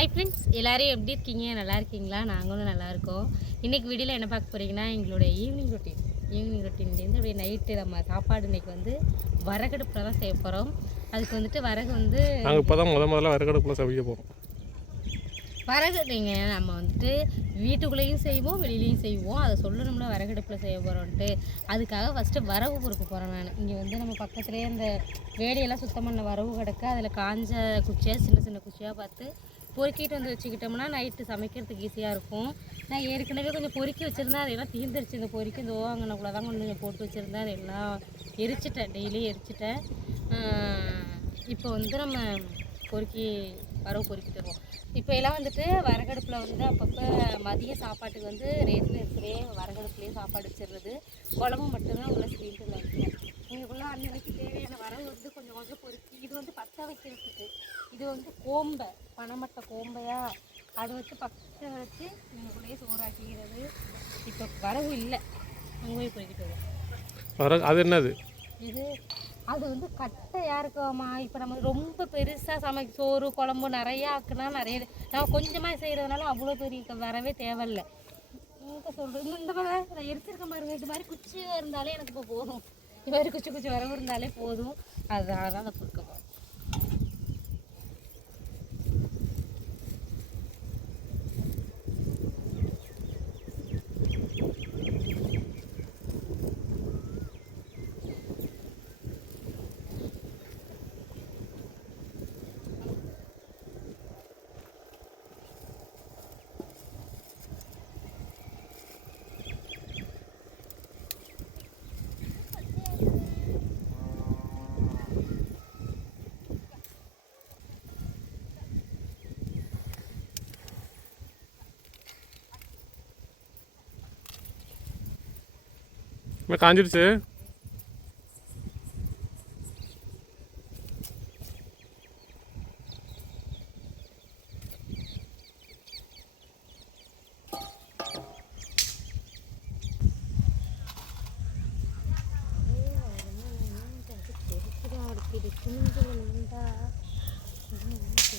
Hi friends எல்லாரும் எப்படி இருக்கீங்க? நல்லா இருக்கீங்களா? நாங்களும் நல்லா இருக்கோம். இன்றைக்கி வீடியோவில் என்ன பார்க்க போகிறீங்கன்னா எங்களோட ஈவினிங் ரொட்டீன் ஈவினிங் ரொட்டீன்லேருந்து அப்படியே நைட்டு நம்ம சாப்பாடு இன்னைக்கு வந்து வரகடுப்பில் தான் செய்ய போகிறோம் அதுக்கு வந்துட்டு வரகு வந்து நாங்கள் இப்போ தான் முத முதல்ல விறகடுப்பில் சமைக்க போகிறோம் வரகு நீங்கள் நம்ம வந்துட்டு வீட்டுக்குள்ளேயும் செய்வோம் வெளியிலையும் செய்வோம். அதை சொல்லணும்ல வரகடுப்பில் செய்ய போகிறோன்ட்டு அதுக்காக ஃபஸ்ட்டு வரவு பொறுக்க போகிறேன் நான். இங்கே வந்து நம்ம பக்கத்துலேயே இந்த வேலையெல்லாம் சுத்தம் பண்ண வரவு கிடக்கு. அதில் காஞ்ச குச்சியாக சின்ன சின்ன குச்சியாக பார்த்து பொறுக்கிட்டு வந்து வச்சுக்கிட்டோம்னா நைட்டு சமைக்கிறதுக்கு ஈஸியாக இருக்கும். நான் ஏற்கனவே கொஞ்சம் பொறுக்கி வச்சுருந்தேன் அதெல்லாம் தீர்ந்துருச்சு. இந்த பொறுக்கி இந்த ஓவாங்கனக்குள்ள தான் கொஞ்சம் போட்டு வச்சுருந்தேன் அதெல்லாம் எரிச்சிட்டேன். டெய்லி எரிச்சிட்டேன். இப்போ வந்து நம்ம பொறுக்கி வரவு பொறுக்கி தருவோம் இப்போ எல்லாம் வந்துட்டு வரகடுப்பில் வந்து அப்பப்போ மதிய சாப்பாட்டுக்கு வந்து ரேஷன் அரிசிலே வரகடுப்புலேயே சாப்பாடு வச்சிடுறது. குழம்பு மட்டும்தான் உள்ள சிலிண்டரில் வைக்கிறேன் உங்களுக்குள்ள அன்னன்னைக்கு தேவையான வரவு வந்து கொஞ்சம் கொஞ்சம் பொறுக்கி இது வந்து பற்ற வைக்கிறதுக்கு. இது வந்து கோம்பை பனைமட்டை கோம்பையா? அதை வச்சு பற்ற வச்சு உங்களுக்குள்ளேயே சோறாக்கிக்கிறது. இப்போ வரவு இல்லை. அங்கே போய் பொறுக்கிட்டு வருவோம் விறகு அது என்னது? இது அது வந்து கட்டையா இருக்குமா இப்போ நம்ம ரொம்ப பெருசாக சமைக்க சோறு குழம்பு நிறையா ஆக்குனா நிறைய நம்ம கொஞ்சமாக செய்கிறதுனால அவ்வளோ பெரிய வரவே தேவையில்ல. சொல்கிறது இந்த மாதிரி நான் எடுத்துருக்க பாருங்க இது மாதிரி குச்சி இருந்தாலே எனக்கு இப்போ போதும். இவர் குச்சி குச்சி வரவு இருந்தாலே போதும். அது தான் அந்த அதனால தான் அதை கொடுக்க போகிறோம் இப்போ காஞ்சிடுச்சு இதில்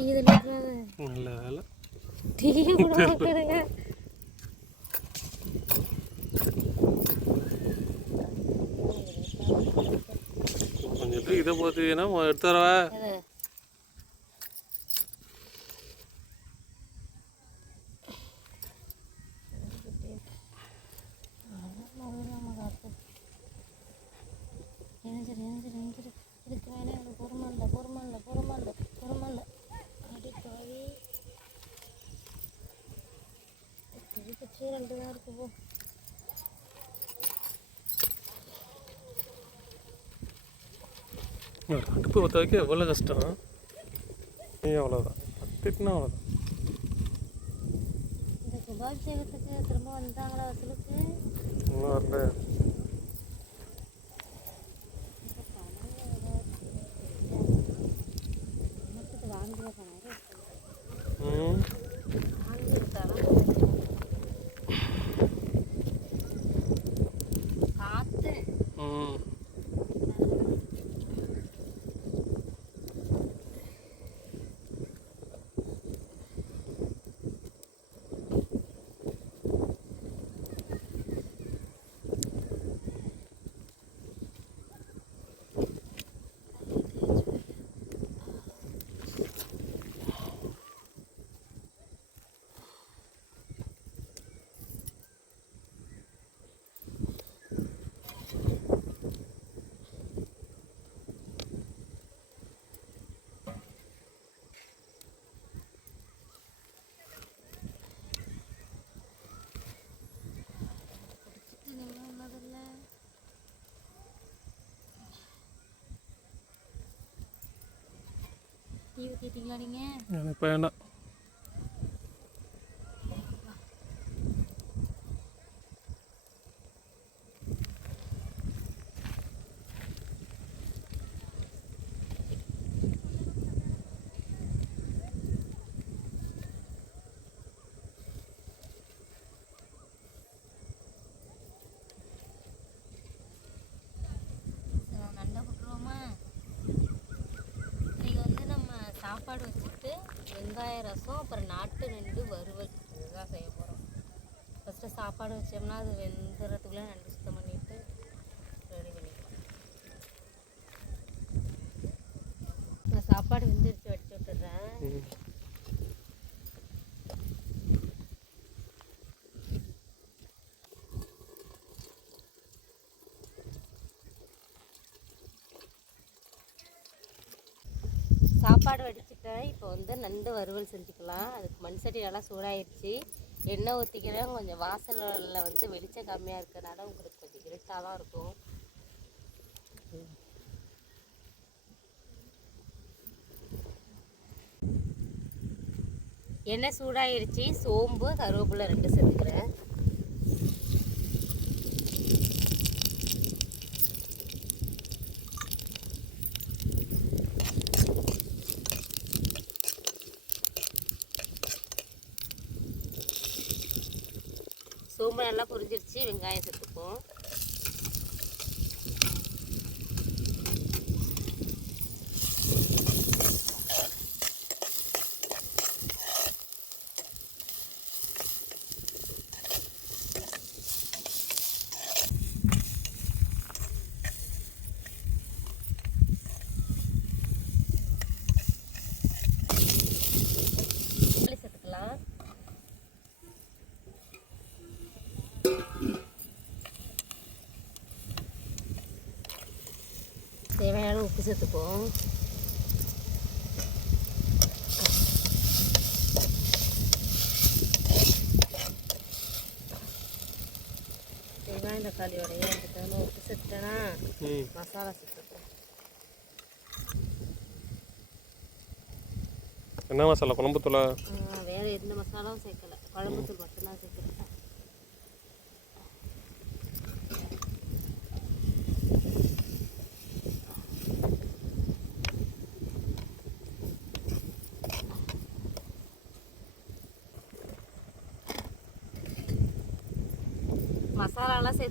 நல்ல வேலை டீ கூட கொஞ்சம் இதை பார்த்தீங்கன்னா எடுத்து வரவா அடுப்பு பற்ற வைக்க எவ்வளோ கஷ்டம் நீ அவ்வளோதான் பத்துட்டுனா அவ்வளோதான் இன்னும் வரல. டீ ஊற்றிட்டீங்களா நீங்கள் எனக்கு வேண்டாம். சாப்பாடு வச்சுட்டு வெங்காய ரசம் அப்புறம் நாட்டு நண்டு வறுவல். இதுதான் செய்ய போகிறோம் ஃபஸ்ட்டு சாப்பாடு வச்சோம்னா அது வெந்துறதுக்குள்ளே நண்டு சுத்தம் பண்ணிட்டு ரெடி பண்ணிக்கலாம். நான் சாப்பாடு வெந்துருச்சு வச்சு விட்டுறேன். சாப்பாடு வடி வடிச்சிட்டேன் இப்போ வந்து நண்டு வறுவல் செஞ்சுக்கலாம். அதுக்கு மண் சட்டி நல்லா சூடாயிருச்சு. எண்ணெய் ஊற்றிக்கிறேன் கொஞ்சம் வாசலில் வந்து வெளிச்சம் கம்மியாக இருக்கிறனால உங்களுக்கு கொஞ்சம் இருட்டாக தான் இருக்கும். எண்ணெய் சூடாயிருச்சு. சோம்பு கருவேப்பிலை ரெண்டு சேர்த்துக்கிறேன். சோம்பு நல்லா புரிஞ்சிருச்சு வெங்காயம் சேர்த்துப்போம் தக்காளி சேர்த்துக்கலாம் தேவையான உப்பு சேர்த்துப்போம். வெங்காயம் தக்காளியோடைய அதுக்கான உப்பு சேர்த்துட்டேன்னா மசாலா சேர்த்துப்போம். என்ன மசாலா? குழம்புத்தூளா வேற எந்த மசாலாவும் சேர்க்கல. குழம்புத்தூள் மட்டும்தான் சேர்க்குறேன்.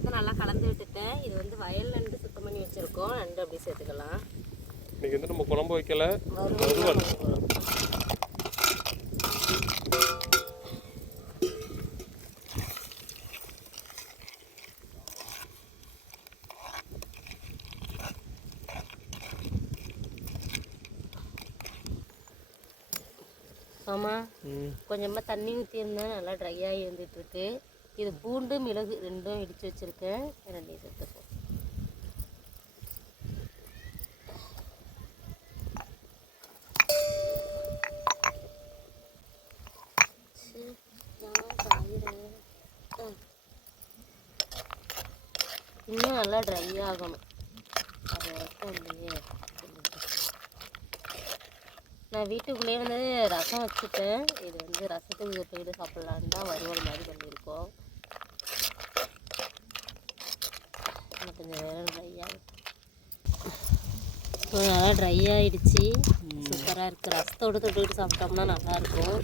சேர்த்து நல்லா கலந்து விட்டுட்டேன். இது வந்து வயல் நண்டு சுத்தம் பண்ணி வச்சுருக்கோம். நண்டு அப்படி சேர்த்துக்கலாம். இன்னைக்கு வந்து நம்ம குழம்பு வைக்கல. வறுவல் வறுவல். தான் பண்ண போறோம். ஆமா ம். கொஞ்சமாக தண்ணி ஊற்றியிருந்தேன் நல்லா ட்ரை ஆகி வந்துட்டு இருக்கு. இது பூண்டு மிளகு ரெண்டும் இடித்து வச்சுருக்கேன். ரெண்டையும் சேர்த்துப்போம் நான் இன்னும் நல்லா ட்ரை ஆகணும். அது வரைக்கும் இல்லையே. நான் வீட்டுக்குள்ளேயே வந்து ரசம் வச்சுட்டேன். இது வந்து ரசத்துக்கு போயிட்டு சாப்பிட்லான்னு தான் வறுவல் மாதிரி பண்ணியிருக்கோம். கொஞ்சம் நேரம் ட்ரை ஆகும் இப்போ நல்லா ட்ரை ஆகிடுச்சு சூப்பராக இருக்குது ரசத்தோடு தொட்டுக்கிட்டு சாப்பிட்டோம்னா நல்லாயிருக்கும்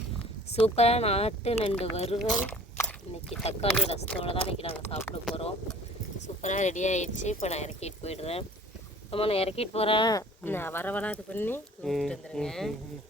சூப்பராக நாட்டு நண்டு வறுவல். இன்னைக்கு தக்காளி ரசத்தோடு தான் இன்றைக்கி நாங்கள் சாப்பிட போகிறோம் சூப்பராக ரெடி ஆயிடுச்சு. இப்போ நான் இறக்கிட்டு போயிடுறேன். ஆமாம் நான் இறக்கிட்டு போகிறேன் நான் வரவெல்லாம் இது பண்ணி. ம்.